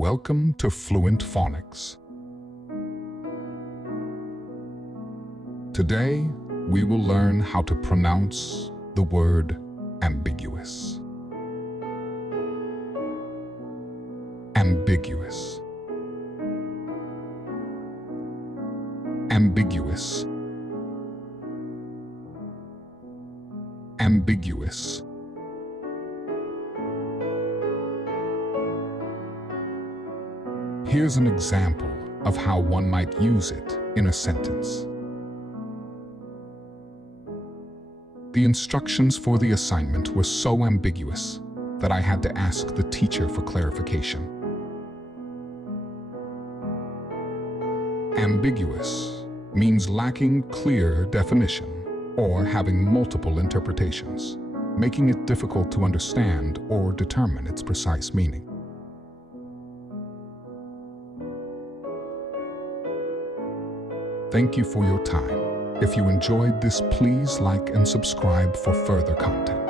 Welcome to Fluent Phonics. Today, we will learn how to pronounce the word ambiguous. Ambiguous. Ambiguous. Ambiguous. Here's an example of how one might use it in a sentence. The instructions for the assignment were so ambiguous that I had to ask the teacher for clarification. Ambiguous means lacking clear definition or having multiple interpretations, making it difficult to understand or determine its precise meaning. Thank you for your time. If you enjoyed this, please like and subscribe for further content.